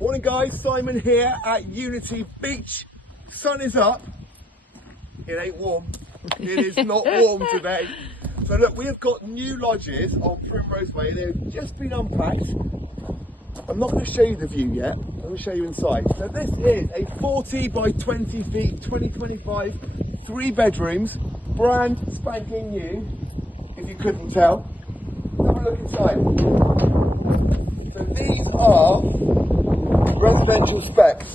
Morning guys, Simon here at Unity Beach. Sun is up. It ain't warm. It is not warm today. So look, we have got new lodges on Primrose Way. They've just been unpacked. I'm not going to show you the view yet. I'm going to show you inside. So this is a 40 by 20 feet, 2025, 3 bedrooms, brand spanking new, if you couldn't tell. Have a look inside. So these are residential specs,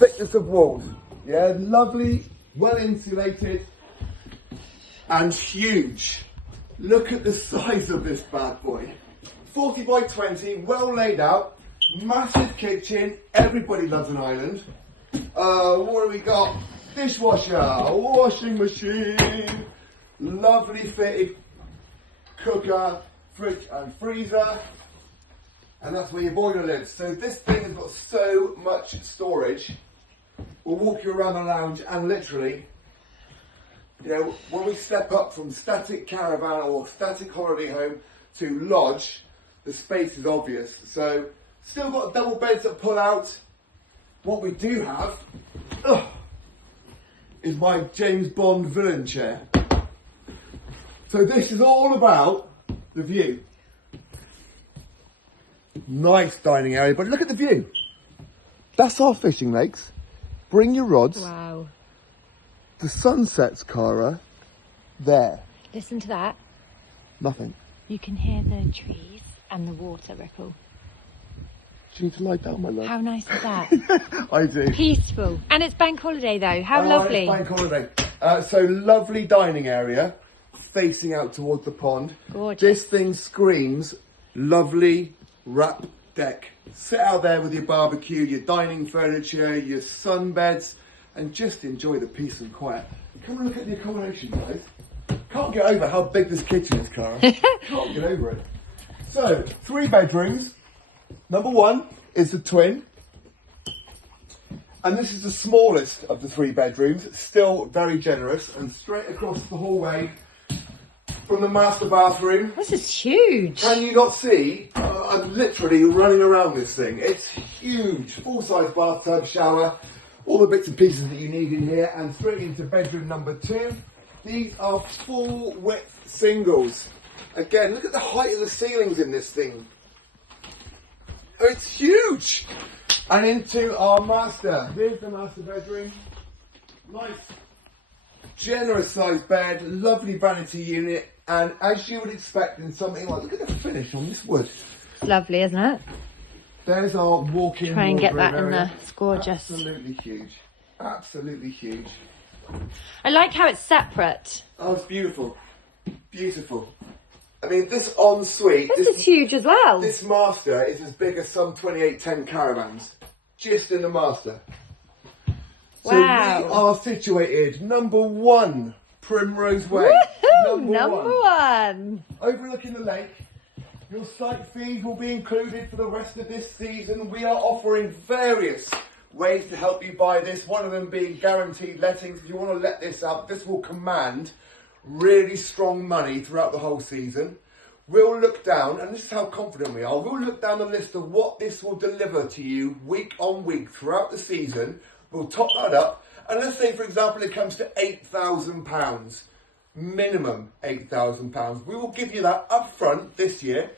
thickness of walls, yeah, lovely, well insulated and huge. Look at the size of this bad boy. 40 by 20, well laid out, massive kitchen, everybody loves an island. What do we got? Dishwasher, washing machine, lovely fitted cooker, fridge and freezer. And that's where your boiler lives. So this thing has got so much storage. We'll walk you around the lounge and literally, you know, when we step up from static caravan or static holiday home to lodge, the space is obvious. So still got double beds that pull out. What we do have is my James Bond villain chair. So this is all about the view. Nice dining area, but look at the view. That's our fishing lakes. Bring your rods. Wow. The sunsets, Cara, there. Listen to that. Nothing. You can hear the trees and the water ripple. Do you need to lie down, my love? How nice is that? I do. Peaceful. And it's bank holiday though. How lovely. It's bank holiday. So lovely dining area, facing out towards the pond. Gorgeous. This thing screams lovely wrap deck. Sit out there with your barbecue, your dining furniture, your sunbeds, and just enjoy the peace and quiet. Come and look at the accommodation, guys. Can't get over how big this kitchen is, Cara. Can't get over it. So, 3 bedrooms. Number 1 is the twin. And this is the smallest of the 3 bedrooms. Still very generous. And straight across the hallway from the master bathroom. This is huge. Can you not see? I'm literally running around this thing. It's huge. Full-size bathtub, shower, all the bits and pieces that you need in here, and straight into bedroom number 2. These are full-width singles. Again, look at the height of the ceilings in this thing. It's huge. And into our master. Here's the master bedroom. Nice, generous sized bed, lovely vanity unit, and as you would expect in something like, look at the finish on this wood. It's lovely, isn't it? There's our walk-in Try and get wardrobe that in area. there. It's gorgeous. Absolutely huge. Absolutely huge. I like how it's separate. Oh, it's beautiful. Beautiful. I mean, this ensuite... This is huge as well. This master is as big as some 2810 caravans. Just in the master. So Wow. we are situated number 1, Primrose Way. Number one. Overlooking the lake. Your site fees will be included for the rest of this season. We are offering various ways to help you buy this. One of them being guaranteed lettings. If you want to let this out, this will command really strong money throughout the whole season. We'll look down, and this is how confident we are, we'll look down the list of what this will deliver to you week on week throughout the season. We'll top that up, and let's say, for example, it comes to £8,000. Minimum £8,000. We will give you that up front this year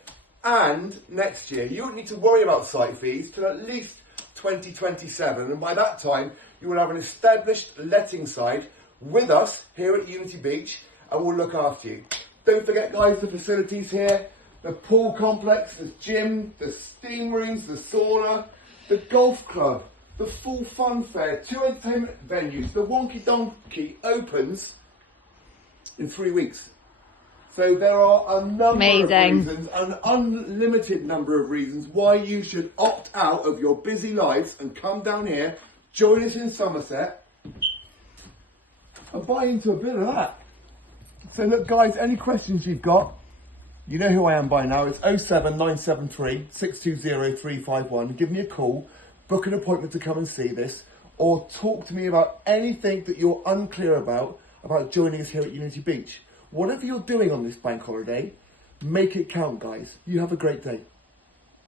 and next year. You won't need to worry about site fees till at least 2027, and by that time you will have an established letting site with us here at Unity Beach, and we'll look after you. Don't forget, guys, the facilities here, the pool complex, the gym, the steam rooms, the sauna, the golf club, the full fun fair, 2 entertainment venues. The Wonky Donkey opens in 3 weeks. So there are a number of reasons, an unlimited number of reasons why you should opt out of your busy lives and come down here, join us in Somerset, and buy into a bit of that. So look, guys, any questions you've got, you know who I am by now. It's 07973 620 351. Give me a call, book an appointment to come and see this, or talk to me about anything that you're unclear about joining us here at Unity Beach. Whatever you're doing on this bank holiday, make it count, guys. You have a great day.